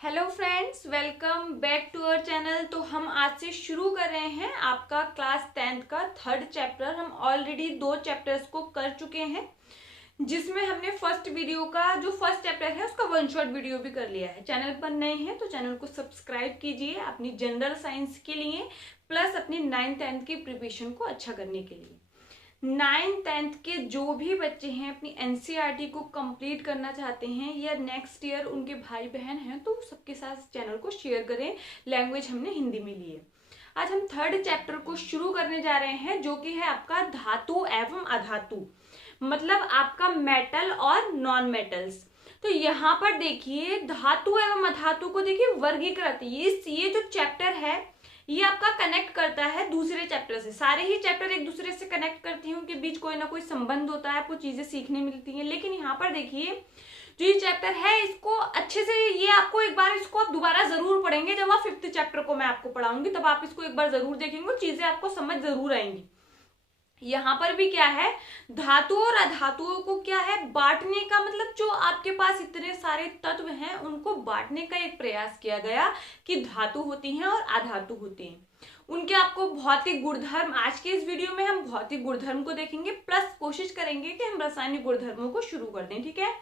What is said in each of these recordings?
Hello friends, welcome back to our channel. तो हम आज से शुरू कर रहे हैं आपका क्लास 10th का थर्ड चैप्टर। हम ऑलरेडी 2 चैप्टर्स को कर चुके हैं, जिसमें हमने फर्स्ट वीडियो का जो फर्स्ट चैप्टर है उसका 1 शॉट वीडियो भी कर लिया है। चैनल पर नए हैं तो चैनल को सब्सक्राइब कीजिए अपनी जनरल साइंस के लिए, प्लस अपनी 9th 10th की प्रिपरेशन को अच्छा करने के लिए। 9th 10th के जो भी बच्चे हैं अपनी एनसीईआरटी को कंप्लीट करना चाहते हैं या नेक्स्ट ईयर उनके भाई बहन हैं तो सबके साथ चैनल को शेयर करें। लैंग्वेज हमने हिंदी में ली है। आज हम थर्ड चैप्टर को शुरू करने जा रहे हैं, जो कि है आपका धातु एवं अधातु, मतलब आपका मेटल और नॉन मेटल्स। तो यहाँ पर देखिए धातु एवं अधातु को देखिए वर्गीकृत, ये जो चैप्टर है ये आपका कनेक्ट करता है दूसरे चैप्टर से। सारे ही चैप्टर एक दूसरे से कनेक्ट करती हैं, उनके बीच कोई ना कोई संबंध होता है, आपको चीजें सीखने मिलती हैं। लेकिन यहाँ पर देखिए जो ये चैप्टर है इसको अच्छे से, ये आपको एक बार इसको आप दोबारा जरूर पढ़ेंगे। जब आप 5th चैप्टर को मैं आपको पढ़ाऊंगी तब आप इसको एक बार जरूर देखेंगे, चीजें आपको समझ जरूर आएंगी। यहाँ पर भी क्या है, धातु और अधातुओं को क्या है बांटने का, मतलब जो आपके पास इतने सारे तत्व हैं उनको बांटने का एक प्रयास किया गया कि धातु होती हैं और अधातु होती हैं। उनके आपको भौतिक गुणधर्म, आज के इस वीडियो में हम भौतिक गुणधर्म को देखेंगे, प्लस कोशिश करेंगे कि हम रासायनिक गुणधर्मों को शुरू कर दें। ठीक है,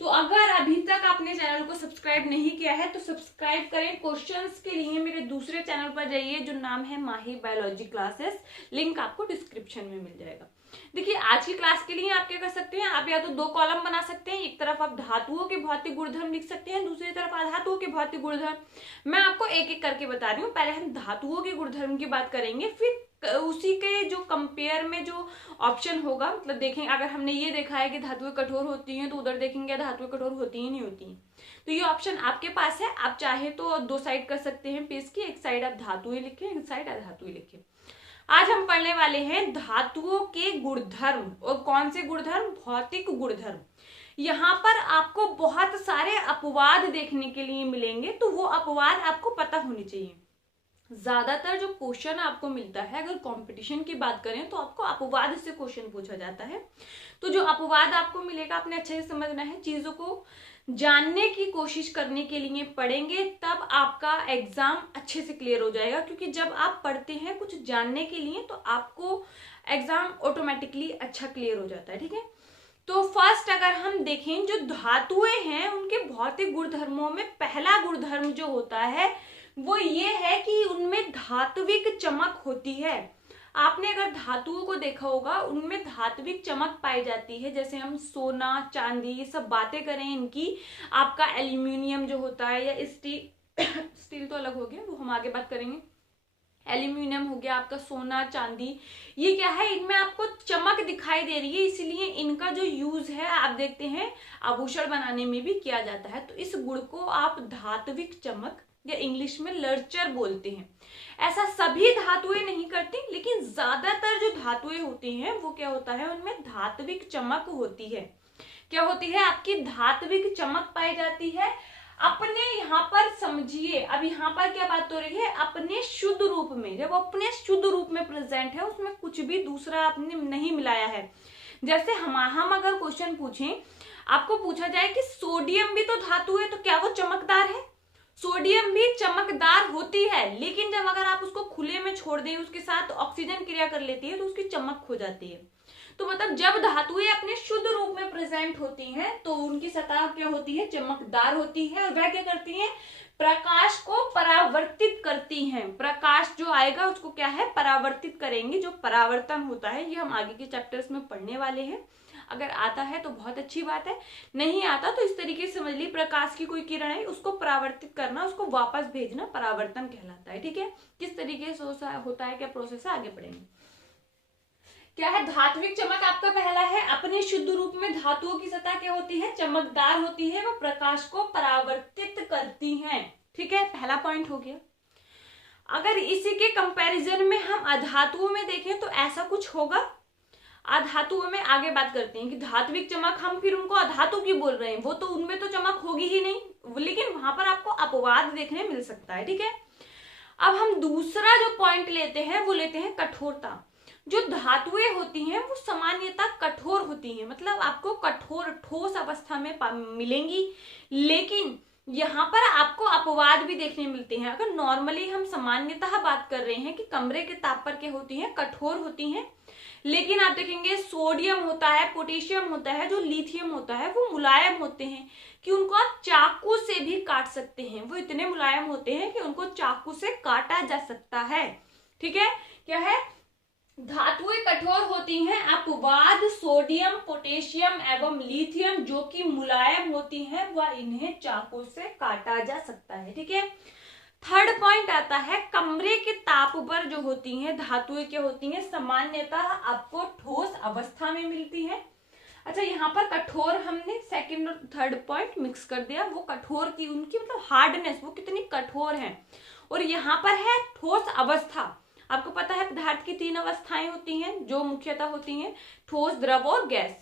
तो अगर अभी तक आपने चैनल को सब्सक्राइब नहीं किया है तो सब्सक्राइब करें। क्वेश्चंस के लिए मेरे दूसरे चैनल पर जाइए जो नाम है माही बायोलॉजी क्लासेस, लिंक आपको डिस्क्रिप्शन में मिल जाएगा। देखिए आज की क्लास के लिए आप क्या कर सकते हैं, आप या तो 2 कॉलम बना सकते हैं, एक तरफ आप धातुओं के भौतिक गुणधर्म लिख सकते हैं, दूसरी तरफ अधातुओं के भौतिक गुणधर्म। मैं आपको एक एक करके बता रही हूँ। पहले हम धातुओं के गुणधर्म की बात करेंगे, फिर उसी के जो कंपेयर में जो ऑप्शन होगा, मतलब देखें अगर हमने ये देखा है कि धातुएं कठोर होती हैं तो उधर देखेंगे धातुएं कठोर होती ही नहीं होती हैं। तो ये ऑप्शन आपके पास है, आप चाहे तो 2 साइड कर सकते हैं पेज की, एक साइड आप धातुएं लिखें, एक साइड अधातुएं लिखें। आज हम पढ़ने वाले हैं धातुओं के गुणधर्म। और कौन से गुणधर्म? भौतिक गुणधर्म। यहाँ पर आपको बहुत सारे अपवाद देखने के लिए मिलेंगे, तो वो अपवाद आपको पता होने चाहिए। ज्यादातर जो क्वेश्चन आपको मिलता है, अगर कंपटीशन की बात करें तो आपको अपवाद से क्वेश्चन पूछा जाता है। तो जो अपवाद आपको मिलेगा आपने अच्छे से समझना है, चीजों को जानने की कोशिश करने के लिए पढ़ेंगे, तब आपका एग्जाम अच्छे से क्लियर हो जाएगा। क्योंकि जब आप पढ़ते हैं कुछ जानने के लिए तो आपको एग्जाम ऑटोमेटिकली अच्छा क्लियर हो जाता है। ठीक है, तो फर्स्ट अगर हम देखें जो धातुएं हैं उनके भौतिक गुणधर्मों में पहला गुणधर्म जो होता है वो ये है कि उनमें धात्विक चमक होती है। आपने अगर धातुओं को देखा होगा उनमें धात्विक चमक पाई जाती है। जैसे हम सोना, चांदी, ये सब बातें करें इनकी, आपका एल्यूमिनियम जो होता है या स्टील तो अलग हो गया, वो हम आगे बात करेंगे। एल्यूमिनियम हो गया आपका, सोना, चांदी, ये क्या है, इनमें आपको चमक दिखाई दे रही है, इसलिए इनका जो यूज है आप देखते हैं आभूषण बनाने में भी किया जाता है। तो इस गुण को आप धात्विक चमक या इंग्लिश में लर्चर बोलते हैं। ऐसा सभी धातुएं नहीं करती, लेकिन ज्यादातर जो धातुएं होती हैं वो क्या होता है, उनमें धात्विक चमक होती है। क्या होती है, आपकी धात्विक चमक पाई जाती है। अपने यहाँ पर समझिए, अब यहाँ पर क्या बात हो रही है, अपने शुद्ध रूप में, जब अपने शुद्ध रूप में प्रेजेंट है उसमें कुछ भी दूसरा आपने नहीं मिलाया है। जैसे हम अगर क्वेश्चन पूछें, आपको पूछा जाए कि सोडियम भी तो धातु है, तो क्या वो चमकदार है? सोडियम भी चमकदार होती है, लेकिन जब अगर आप उसको खुले में छोड़ दें, उसके साथ ऑक्सीजन क्रिया कर लेती है तो उसकी चमक खो जाती है। तो मतलब जब धातुएं अपने शुद्ध रूप में प्रेजेंट होती हैं तो उनकी सतह क्या होती है, चमकदार होती है। और वह क्या करती हैं, प्रकाश को परावर्तित करती हैं। प्रकाश जो आएगा उसको क्या है, परावर्तित करेंगे। जो परावर्तन होता है ये हम आगे के चैप्टर्स में पढ़ने वाले हैं। अगर आता है तो बहुत अच्छी बात है, नहीं आता तो इस तरीके से समझ ली, प्रकाश की कोई किरण है उसको परावर्तित करना, उसको वापस भेजना परावर्तन कहलाता है। ठीक है, किस तरीके से होता है, क्या प्रोसेस है, आगे पढ़ेंगे। क्या है, धात्विक चमक आपका पहला है। अपने शुद्ध रूप में धातुओं की सतह क्या होती है, चमकदार होती है, वो प्रकाश को परावर्तित करती हैं। ठीक है, पहला पॉइंट हो गया। अगर इसी के कंपैरिजन में हम अधातुओं में देखें तो ऐसा कुछ होगा। अधातुओं में आगे बात करते हैं कि धात्विक चमक, हम फिर उनको अधातु की बोल रहे हैं, वो तो उनमें तो चमक होगी ही नहीं, लेकिन वहां पर आपको अपवाद देखने मिल सकता है। ठीक है, अब हम दूसरा जो पॉइंट लेते हैं वो लेते हैं कठोरता। जो धातुएं होती हैं वो सामान्यतः कठोर होती हैं, मतलब आपको कठोर ठोस अवस्था में मिलेंगी, लेकिन यहाँ पर आपको अपवाद भी देखने मिलते हैं। अगर नॉर्मली हम सामान्यतः बात कर रहे हैं कि कमरे के ताप पर क्या होती हैं, कठोर होती हैं, लेकिन आप देखेंगे सोडियम होता है, पोटेशियम होता है, जो लिथियम होता है, वो मुलायम होते हैं कि उनको आप चाकू से भी काट सकते हैं। वो इतने मुलायम होते हैं कि उनको चाकू से काटा जा सकता है। ठीक है, क्या है, धातुएं कठोर होती हैं। अपवाद सोडियम, पोटेशियम एवं लिथियम जो कि मुलायम होती हैं, वह इन्हें चाकू से काटा जा सकता है। ठीक है, थर्ड पॉइंट आता है, कमरे के ताप पर जो होती हैं धातुएं क्या होती हैं, सामान्यतः आपको ठोस अवस्था में मिलती है। अच्छा, यहाँ पर कठोर हमने सेकंड और थर्ड पॉइंट मिक्स कर दिया। वो कठोर की उनकी मतलब हार्डनेस, वो कितनी कठोर है। और यहाँ पर है ठोस अवस्था। आपको पता है पदार्थ की 3 अवस्थाएं होती हैं जो मुख्यतः होती हैं, ठोस, द्रव और गैस।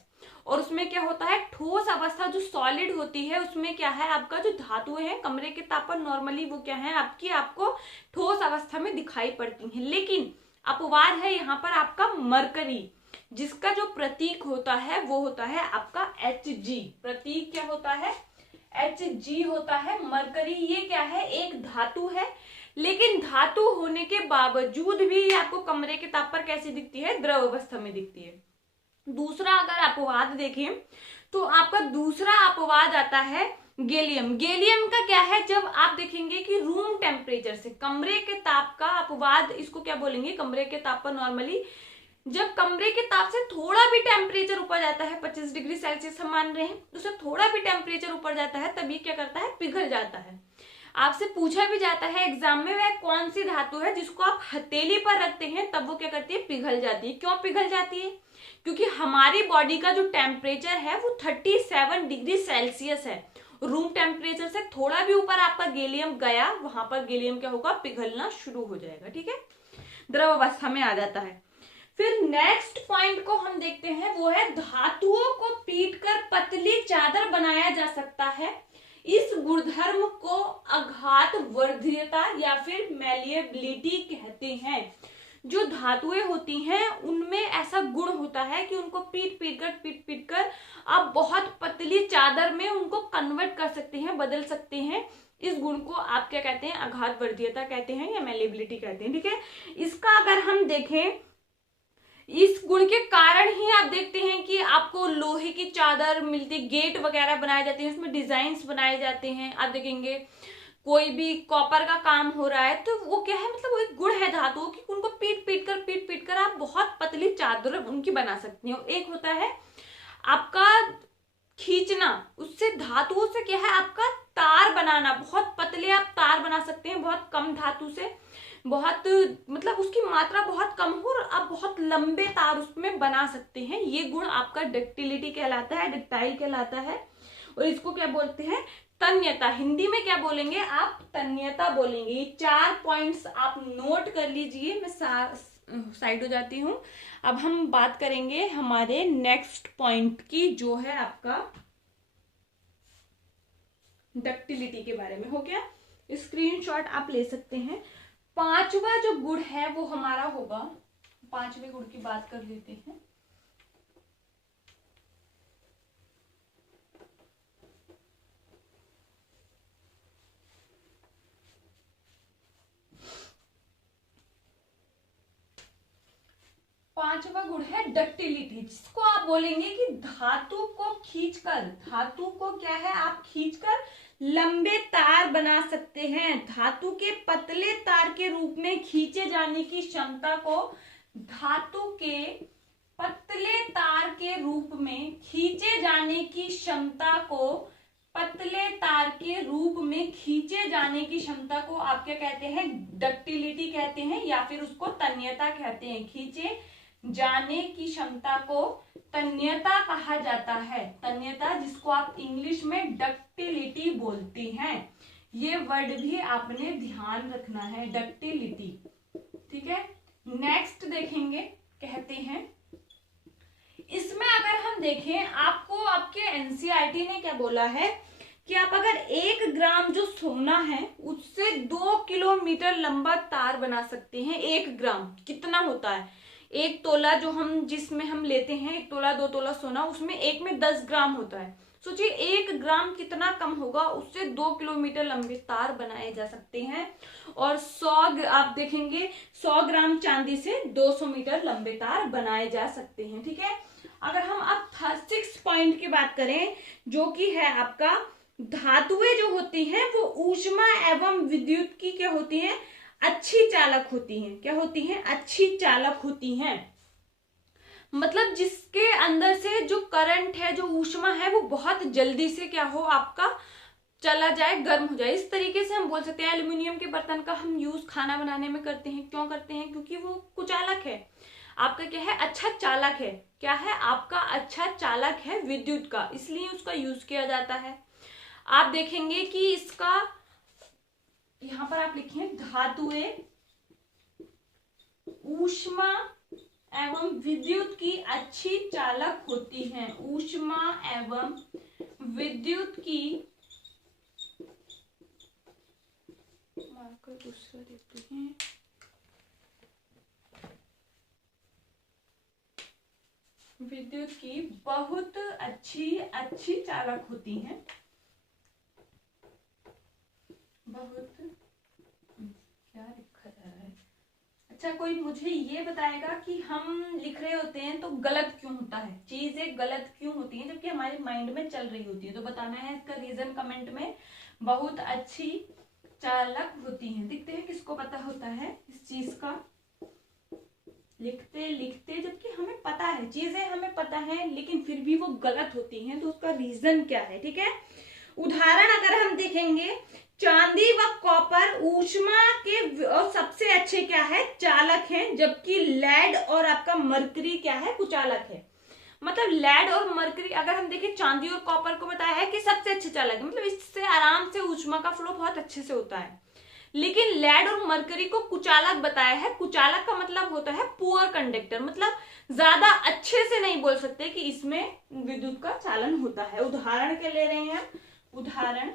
और उसमें क्या होता है, ठोस अवस्था जो सॉलिड होती है उसमें क्या है, आपका जो धातुएं हैं कमरे के ताप पर नॉर्मली वो क्या है, आपको ठोस अवस्था में दिखाई पड़ती हैं। लेकिन अपवाद है यहाँ पर आपका मरकरी, जिसका जो प्रतीक होता है वो होता है आपका Hg। प्रतीक क्या होता है, Hg होता है। मरकरी ये क्या है, एक धातु है, लेकिन धातु होने के बावजूद भी आपको कमरे के ताप पर कैसी दिखती है, द्रव अवस्था में दिखती है। दूसरा अगर अपवाद देखें तो आपका दूसरा अपवाद आता है गैलियम। गैलियम का क्या है, जब आप देखेंगे कि रूम टेम्परेचर से कमरे के ताप का अपवाद, इसको क्या बोलेंगे, कमरे के ताप पर नॉर्मली जब कमरे के ताप से थोड़ा भी टेम्परेचर ऊपर जाता है, 25 डिग्री सेल्सियस हम मान रहे हैं, उससे थोड़ा भी टेम्परेचर ऊपर जाता है तभी क्या करता है, पिघल जाता है। आपसे पूछा भी जाता है एग्जाम में, वह कौन सी धातु है जिसको आप हथेली पर रखते हैं तब वो क्या करती है, पिघल जाती है। क्यों पिघल जाती है, क्योंकि हमारी बॉडी का जो टेम्परेचर है वो 37 डिग्री सेल्सियस है। रूम टेम्परेचर से थोड़ा भी ऊपर आपका गैलियम गया, वहां पर गैलियम क्या होगा, पिघलना शुरू हो जाएगा। ठीक है, द्रव अवस्था में आ जाता है। फिर नेक्स्ट पॉइंट को हम देखते हैं, वो है धातुओं को पीटकर पतली चादर बनाया जा सकता है। इस गुणधर्म को आघात वर्धीयता या फिर मैलिएबिलिटी कहते हैं। जो धातुएं होती हैं उनमें ऐसा गुण होता है कि उनको पीट कर आप बहुत पतली चादर में उनको कन्वर्ट कर सकते हैं, बदल सकते हैं। इस गुण को आप क्या कहते हैं, आघात वर्धीयता कहते हैं या मैलिएबिलिटी कहते हैं। ठीक है, इसका अगर हम देखें, इस गुण के कारण ही आप देखते हैं कि आपको लोहे की चादर मिलती, गेट वगैरह बनाए जाते हैं, उसमें डिजाइन्स बनाए जाते हैं। आप देखेंगे कोई भी कॉपर का काम हो रहा है तो वो क्या है, मतलब वो एक गुण है धातुओं की, उनको पीट कर आप बहुत पतली चादर उनकी बना सकती हो। एक होता है आपका खींचना, उससे धातुओं से क्या है आपका तार बनाना, बहुत पतले आप तार बना सकते हैं, बहुत कम धातु से, बहुत मतलब उसकी मात्रा बहुत कम हो और आप बहुत लंबे तार उसमें बना सकते हैं। ये गुण आपका डक्टिलिटी कहलाता है, डक्टाइल कहलाता है। और इसको क्या बोलते हैं, तन्यता। हिंदी में क्या बोलेंगे आप, तन्यता बोलेंगे। ये 4 पॉइंट्स आप नोट कर लीजिए, मैं साइड हो जाती हूँ। अब हम बात करेंगे हमारे नेक्स्ट पॉइंट की, जो है आपका डक्टिलिटी के बारे में। हो गया, स्क्रीनशॉट आप ले सकते हैं। 5वां जो गुण है वो हमारा होगा, 5वें गुण की बात कर लेते हैं। पांचवा गुण है डक्टिलिटी, जिसको आप बोलेंगे कि धातु को खींचकर, धातु को क्या है आप खींचकर लंबे तार बना सकते हैं। धातु के पतले तार के रूप में खींचे जाने की क्षमता को, धातु के पतले तार के रूप में खींचे जाने की क्षमता को, पतले तार के रूप में खींचे जाने की क्षमता को आप क्या कहते हैं, डक्टिलिटी कहते हैं, या फिर उसको तन्यता कहते हैं। खींचे जाने की क्षमता को तन्यता कहा जाता है। तन्यता, जिसको आप इंग्लिश में डक्टिलिटी बोलते हैं। ये वर्ड भी आपने ध्यान रखना है, डक्टिलिटी। ठीक है, नेक्स्ट देखेंगे, कहते हैं इसमें अगर हम देखें, आपको आपके एनसीईआरटी ने क्या बोला है कि आप अगर 1 ग्राम जो सोना है उससे 2 किलोमीटर लंबा तार बना सकते हैं। 1 ग्राम कितना होता है, 1 तोला जो हम जिसमें हम लेते हैं, 1 तोला 2 तोला सोना, उसमें एक में 10 ग्राम होता है। सोचिए 1 ग्राम कितना कम होगा, उससे 2 किलोमीटर लंबे तार बनाए जा सकते हैं। और 100 आप देखेंगे 100 ग्राम चांदी से 200 मीटर लंबे तार बनाए जा सकते हैं। ठीक है, अगर हम अब 6 पॉइंट की बात करें, जो कि है आपका धातुएं जो होती हैं वो ऊष्मा एवं विद्युत की क्या होती हैं, अच्छी चालक होती हैं। क्या होती हैं, अच्छी चालक होती हैं। मतलब जिसके अंदर से जो करंट है, जो ऊष्मा है, वो बहुत जल्दी से क्या हो आपका चला जाए, गर्म हो जाए। इस तरीके से हम बोल सकते हैं एल्यूमिनियम के बर्तन का हम यूज खाना बनाने में करते हैं। क्यों करते हैं, क्योंकि वो कुचालक है। आपका क्या है, अच्छा चालक है। क्या है, आपका अच्छा चालक है विद्युत का, इसलिए उसका यूज किया जाता है। आप देखेंगे कि इसका यहां पर आप लिखिए धातुएं ऊष्मा एवं विद्युत की अच्छी चालक होती हैं। ऊष्मा एवं विद्युत की मार्कर दूसरा देते हैं। विद्युत की बहुत अच्छी चालक होती हैं। बहुत क्या लिखा जा रहा है, अच्छा कोई मुझे ये बताएगा कि हम लिख रहे होते हैं तो गलत क्यों होता है, चीजें गलत क्यों होती हैं जबकि हमारे माइंड में चल रही होती है। तो बताना है इसका रीजन कमेंट में। बहुत अच्छी चालक होती हैं, देखते हैं किसको पता होता है इस चीज का। लिखते लिखते जबकि हमें पता है, चीजें हमें पता है, लेकिन फिर भी वो गलत होती हैं, तो उसका रीजन क्या है। ठीक है, उदाहरण अगर हम देखेंगे, चांदी व कॉपर ऊष्मा के सबसे अच्छे क्या है, चालक हैं, जबकि लेड और आपका मरकरी क्या है, कुचालक है। मतलब लेड और मरकरी अगर हम देखें, चांदी और कॉपर को बताया है कि सबसे अच्छे चालक है, मतलब इससे आराम से ऊष्मा का फ्लो बहुत अच्छे से होता है। लेकिन लेड और मरकरी को कुचालक बताया है। कुचालक का मतलब होता है पुअर कंडक्टर, मतलब ज्यादा अच्छे से नहीं बोल सकते कि इसमें विद्युत का चालन होता है। उदाहरण के ले रहे हैं, उदाहरण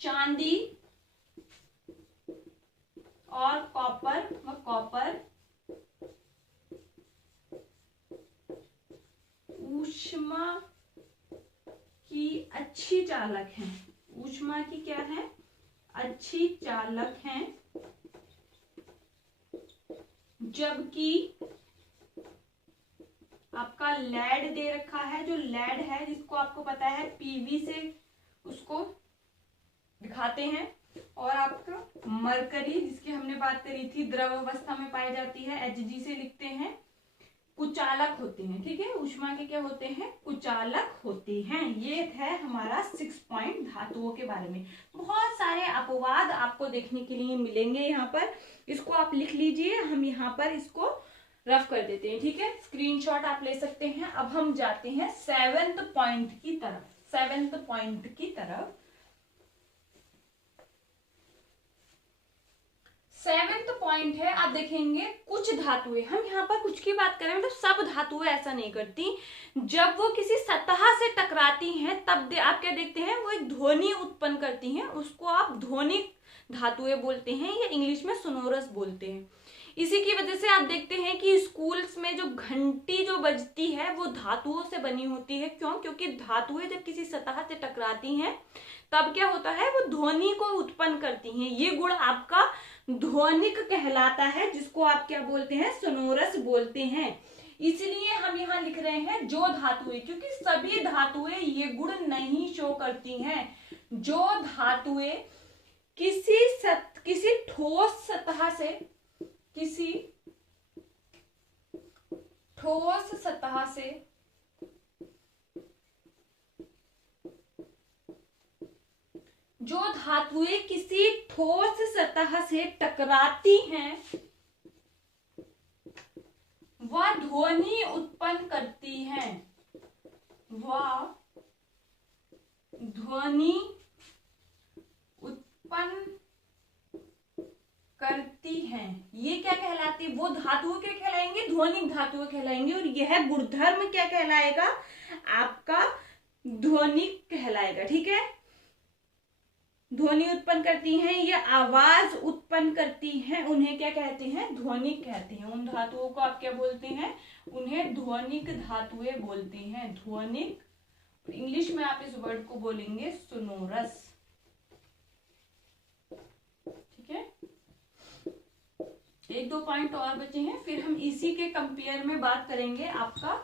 चांदी और कॉपर ऊष्मा की अच्छी चालक हैं। ऊष्मा की क्या है, अच्छी चालक हैं, जबकि आपका लेड दे रखा है, जो लेड है जिसको आपको पता है पीवी से उसको दिखाते हैं, और आपका मरकरी जिसकी हमने बात करी थी द्रव अवस्था में पाई जाती है, Hg से लिखते हैं, कुचालक होते हैं। ठीक है, ऊष्मा के क्या होते हैं, कुचालक होते हैं। ये है हमारा 6 पॉइंट धातुओं के बारे में। बहुत सारे अपवाद आपको देखने के लिए मिलेंगे यहाँ पर, इसको आप लिख लीजिए, हम यहाँ पर इसको रफ कर देते हैं। ठीक है, स्क्रीनशॉट आप ले सकते हैं। अब हम जाते हैं 7th पॉइंट की तरफ। 7th पॉइंट की तरफ 7th पॉइंट है, आप देखेंगे कुछ धातुएं, हम यहाँ पर कुछ की बात करें मतलब सब धातुएं ऐसा नहीं करती, जब वो किसी सतह से टकराती हैं तब आप क्या देखते हैं, वो एक ध्वनि उत्पन्न करती हैं, उसको आप ध्वनिक धातुएं बोलते हैं, या इंग्लिश में सोनोरस बोलते हैं। इसी की वजह से आप देखते हैं कि स्कूल्स में जो घंटी जो बजती है वो धातुओं से बनी होती है। क्यों, क्योंकि धातुएं जब किसी सतह से टकराती हैं तब क्या होता है, वो ध्वनि को उत्पन्न करती हैं। ये गुण आपका ध्वनिक कहलाता है, जिसको आप क्या बोलते हैं, सोनोरस बोलते हैं। इसलिए हम यहाँ लिख रहे हैं जो धातुएं, क्योंकि सभी धातुएं ये गुण नहीं शो करती हैं। जो धातुएं किसी ठोस सतह से, किसी ठोस सतह से जो धातुएं किसी ठोस सतह से टकराती हैं वह ध्वनि उत्पन्न करती हैं, वह ध्वनि उत्पन्न करती हैं। ये क्या कहलाती है, वो धातुएं क्या कहलाएंगे, ध्वनिक धातुएं कहलाएंगे, और यह गुणधर्म क्या कहलाएगा, आपका ध्वनिक कहलाएगा। ठीक है, ध्वनि उत्पन्न करती हैं, ये आवाज उत्पन्न करती हैं, उन्हें क्या कहते हैं, ध्वनिक कहते हैं। उन धातुओं को आप क्या बोलते हैं, उन्हें ध्वनिक धातुएं बोलते हैं, ध्वनिक इंग्लिश में आप इस वर्ड को बोलेंगे सोनोरस। ठीक है, एक दो पॉइंट और बचे हैं, फिर हम इसी के कंपेयर में बात करेंगे आपका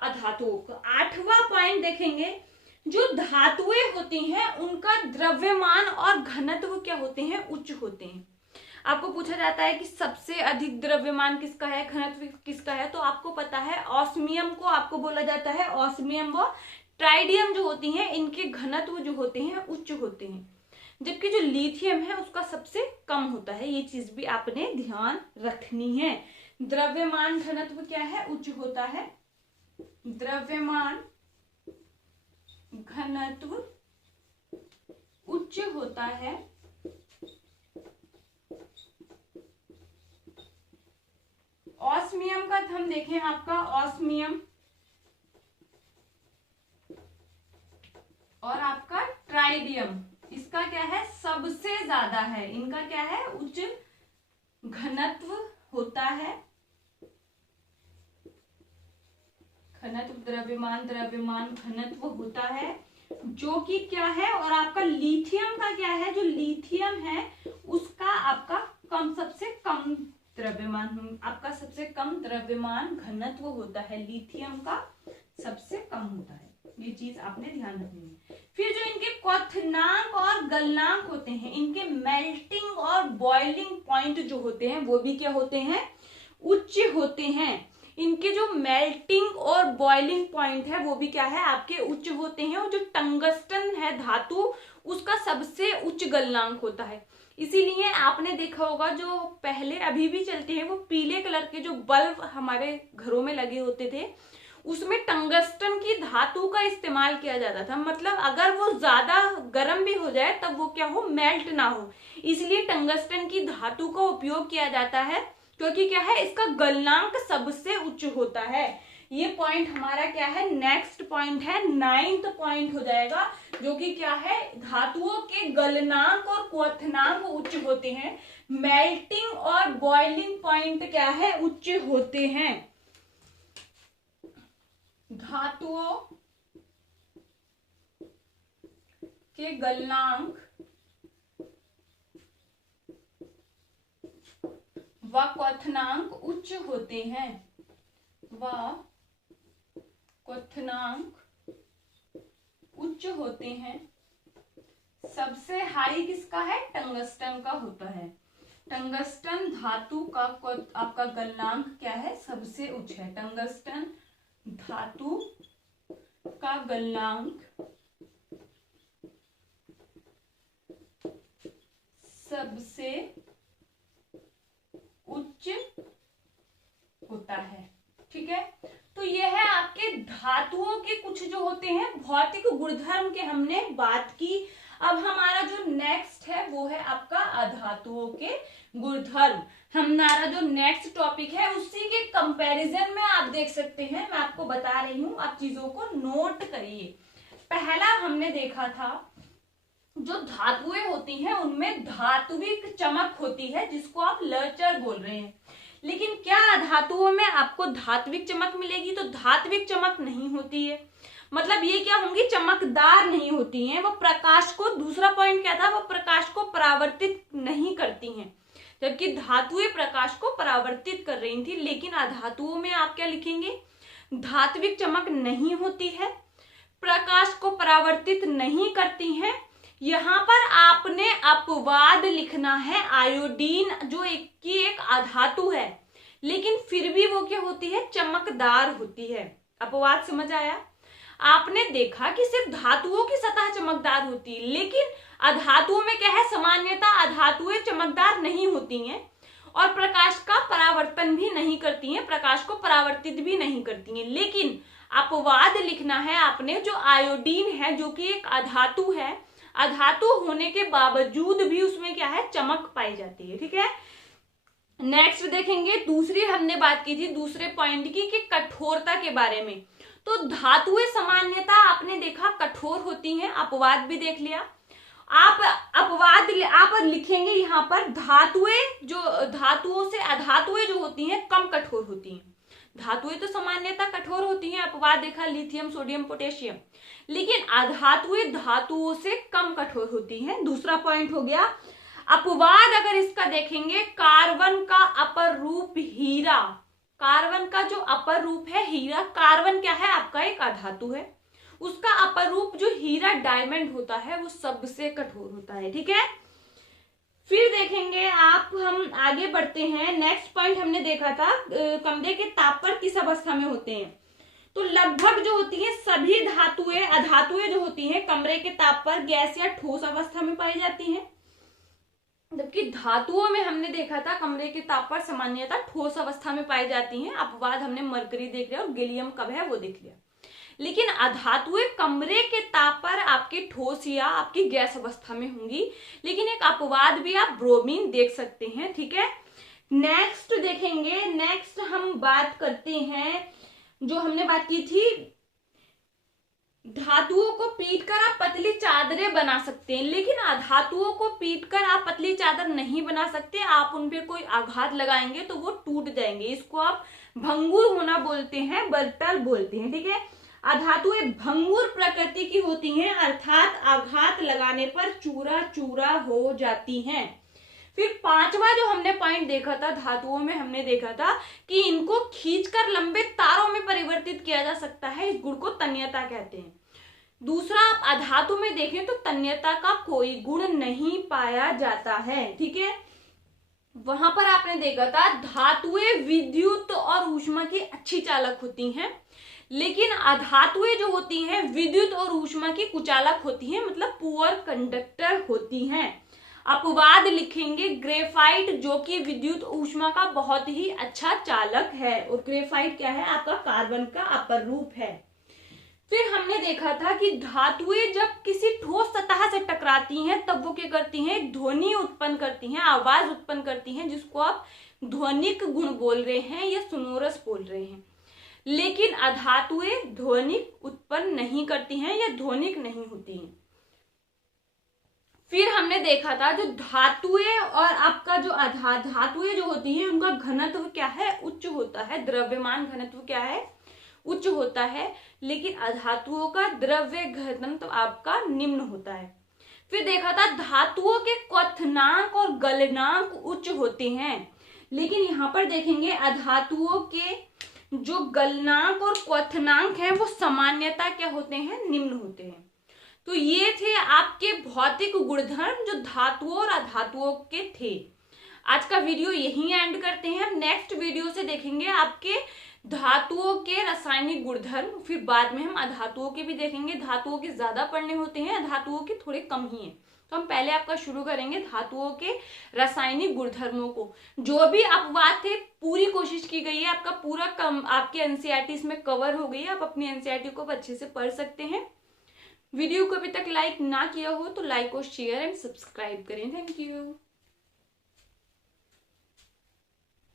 अधातुओं का। 8वां पॉइंट देखेंगे, जो धातुएं होती हैं उनका द्रव्यमान और घनत्व क्या होते हैं, उच्च होते हैं। आपको पूछा जाता है कि सबसे अधिक द्रव्यमान किसका है, घनत्व किसका है, तो आपको पता है ऑस्मियम को आपको बोला जाता है। ऑस्मियम व ट्राइडियम जो होती हैं इनके घनत्व जो होते हैं उच्च होते हैं, जबकि जो लिथियम है उसका सबसे कम होता है। ये चीज भी आपने ध्यान रखनी है। द्रव्यमान घनत्व क्या है, उच्च होता है। द्रव्यमान घनत्व उच्च होता है, ऑस्मियम का हम देखें, आपका ऑस्मियम और आपका ट्राइडियम, इसका क्या है, सबसे ज्यादा है। इनका क्या है, उच्च घनत्व होता है। घनत्व द्रव्यमान, द्रव्यमान घनत्व होता है, जो कि क्या है। और आपका लिथियम का क्या है, जो लिथियम है उसका आपका कम, सबसे कम द्रव्यमान, आपका सबसे कम द्रव्यमान घनत्व होता है, लिथियम का सबसे कम होता है। ये चीज आपने ध्यान रखनी है। फिर जो इनके क्वथनांक और गलनांक होते हैं, इनके मेल्टिंग और बॉइलिंग पॉइंट जो होते हैं वो भी क्या होते हैं, उच्च होते हैं। इनके जो मेल्टिंग और बॉइलिंग पॉइंट है वो भी क्या है, आपके उच्च होते हैं। और जो टंगस्टन है धातु, उसका सबसे उच्च गलनांक होता है। इसीलिए आपने देखा होगा जो पहले अभी भी चलते हैं वो पीले कलर के जो बल्ब हमारे घरों में लगे होते थे, उसमें टंगस्टन की धातु का इस्तेमाल किया जाता था। मतलब अगर वो ज्यादा गर्म भी हो जाए तब वो क्या हो, मेल्ट ना हो, इसलिए टंगस्टन की धातु का उपयोग किया जाता है, क्योंकि क्या है, इसका गलनांक सबसे उच्च होता है। ये पॉइंट हमारा क्या है, नेक्स्ट पॉइंट है, 9th पॉइंट हो जाएगा, जो कि क्या है, धातुओं के गलनांक और क्वथनांक उच्च होते हैं, मेल्टिंग और बॉइलिंग पॉइंट क्या है, उच्च होते हैं। धातुओं के गलनांक व क्वथनांक उच्च होते हैं, व क्वथनांक उच्च होते हैं। सबसे हाई किसका है, टंगस्टन का होता है। टंगस्टन धातु का आपका गलनांक क्या है, सबसे उच्च है। टंगस्टन धातु का गलनांक सबसे उच्च होता है। ठीक है, तो ये है आपके धातुओं के कुछ जो होते हैं भौतिक गुणधर्म के हमने बात की। अब हमारा जो नेक्स्ट है वो है आपका अधातुओं के गुणधर्म। हमारा जो नेक्स्ट टॉपिक है उसी के कंपैरिजन में आप देख सकते हैं, मैं आपको बता रही हूं, आप चीजों को नोट करिए। पहला हमने देखा था जो धातुएं होती हैं उनमें धात्विक चमक होती है, जिसको आप लचर बोल रहे हैं। लेकिन क्या धातुओं में आपको धात्विक चमक मिलेगी, तो धात्विक चमक नहीं होती है। मतलब ये क्या होंगी, चमकदार नहीं होती हैं। वो प्रकाश को, दूसरा पॉइंट क्या था, वो प्रकाश को परावर्तित नहीं करती हैं, जबकि धातुएं प्रकाश को परावर्तित कर रही थी। लेकिन अधातुओं में आप क्या लिखेंगे, धात्विक चमक नहीं होती है, प्रकाश को परावर्तित नहीं करती हैं। यहाँ पर आपने अपवाद लिखना है। आयोडीन जो एक अधातु है, लेकिन फिर भी वो क्या होती है, चमकदार होती है। अपवाद समझ आया। आपने देखा कि सिर्फ धातुओं की सतह चमकदार होती है, लेकिन अधातुओं में क्या है, सामान्यतः अधातुएं चमकदार नहीं होती हैं और प्रकाश का परावर्तन भी नहीं करती हैं, प्रकाश को परावर्तित भी नहीं करती हैं। लेकिन अपवाद लिखना है आपने, जो आयोडीन है जो कि एक अधातु है, अधातु होने के बावजूद भी उसमें क्या है, चमक पाई जाती है। ठीक है, नेक्स्ट देखेंगे, दूसरी हमने बात की थी दूसरे पॉइंट की कि कठोरता के बारे में। तो धातुएं सामान्यतः आपने देखा कठोर होती हैं, अपवाद भी देख लिया। आप अपवाद आप लिखेंगे यहाँ पर, धातुएं जो धातुओं से अधातुएं जो होती हैं कम कठोर होती हैं, धातुएं तो सामान्यतः कठोर होती हैं, अपवाद देखा लिथियम, सोडियम, पोटेशियम, लेकिन अधातुएं धातुओं से कम कठोर होती हैं। दूसरा पॉइंट हो गया अपवाद, अगर इसका देखेंगे कार्बन का अपर रूप हीरा, कार्बन का जो अपर रूप है हीरा, कार्बन क्या है आपका एक अधातु है, उसका अपर रूप जो हीरा डायमंड होता है वो सबसे कठोर होता है। ठीक है, फिर देखेंगे आप, हम आगे बढ़ते हैं। नेक्स्ट पॉइंट हमने देखा था कमरे के ताप पर किस अवस्था में होते हैं, तो लगभग जो होती है सभी धातुएं अधातुएं जो होती हैं कमरे के ताप पर गैस या ठोस अवस्था में पाई जाती हैं, जबकि धातुओं में हमने देखा था कमरे के ताप पर सामान्यतः ठोस अवस्था में पाई जाती हैं। अपवाद हमने मरकरी देख लिया और गैलियम कब है वो देख लिया, लेकिन अधातुएं कमरे के ताप पर आपके ठोस या आपकी गैस अवस्था में होंगी, लेकिन एक अपवाद भी आप ब्रोमीन देख सकते हैं। ठीक है, नेक्स्ट देखेंगे। नेक्स्ट हम बात करते हैं, जो हमने बात की थी धातुओं को पीटकर आप पतली चादरें बना सकते हैं, लेकिन अधातुओं को पीटकर आप पतली चादर नहीं बना सकते। आप उन पे कोई आघात लगाएंगे तो वो टूट जाएंगे, इसको आप भंगुर होना बोलते हैं, बर्टल बोलते हैं। ठीक है, अधातुएं भंगुर प्रकृति की होती हैं, अर्थात आघात लगाने पर चूरा चूरा हो जाती हैं। फिर पांचवा जो हमने पॉइंट देखा था धातुओं में, हमने देखा था कि इनको खींचकर लंबे तारों में परिवर्तित किया जा सकता है, इस गुण को तन्यता कहते हैं। दूसरा, आप अधातु में देखें तो तन्यता का कोई गुण नहीं पाया जाता है। ठीक है, वहां पर आपने देखा था धातुएं विद्युत और ऊष्मा की अच्छी चालक होती हैं, लेकिन अधातुएं जो होती हैं विद्युत और ऊष्मा की कुचालक होती हैं, मतलब पुअर कंडक्टर होती हैं। अपवाद लिखेंगे ग्रेफाइट, जो कि विद्युत ऊष्मा का बहुत ही अच्छा चालक है, और ग्रेफाइट क्या है आपका कार्बन का अपर रूप है। फिर हमने देखा था कि धातुएं जब किसी ठोस सतह से टकराती हैं तब वो क्या करती हैं, ध्वनि उत्पन्न करती हैं, आवाज उत्पन्न करती हैं, जिसको आप ध्वनिक गुण बोल रहे हैं या सोनोरस बोल रहे हैं। लेकिन अधातुएं ध्वनिक उत्पन्न नहीं करती हैं या ध्वनिक नहीं होती हैं। फिर हमने देखा था जो धातुएं और आपका जो धातुएं जो होती हैं उनका घनत्व क्या है, उच्च होता है, द्रव्यमान घनत्व क्या है, उच्च होता है, लेकिन अधातुओं का द्रव्य घनत्व आपका निम्न होता है। फिर देखा था धातुओं के क्वथनांक और गलनांक उच्च होते हैं, लेकिन यहाँ पर देखेंगे अधातुओं के जो गलनांक और क्वथनांक हैं वो सामान्यतः क्या होते हैं, निम्न होते हैं। तो ये थे आपके भौतिक गुणधर्म जो धातुओं और अधातुओं के थे। आज का वीडियो यहीं एंड करते हैं। हम नेक्स्ट वीडियो से देखेंगे आपके धातुओं के रासायनिक गुणधर्म, फिर बाद में हम अधातुओं के भी देखेंगे। धातुओं के ज्यादा पढ़ने होते हैं, अधातुओं के थोड़े कम ही हैं। तो हम पहले आपका शुरू करेंगे धातुओं के रासायनिक गुणधर्मों को। जो भी अपवाद थे पूरी कोशिश की गई है, आपका पूरा आपके एनसीईआरटी इसमें कवर हो गई है। आप अपनी एनसीईआरटी को अच्छे से पढ़ सकते हैं। वीडियो को अभी तक लाइक ना किया हो तो लाइक और शेयर एंड सब्सक्राइब करें। Thank you.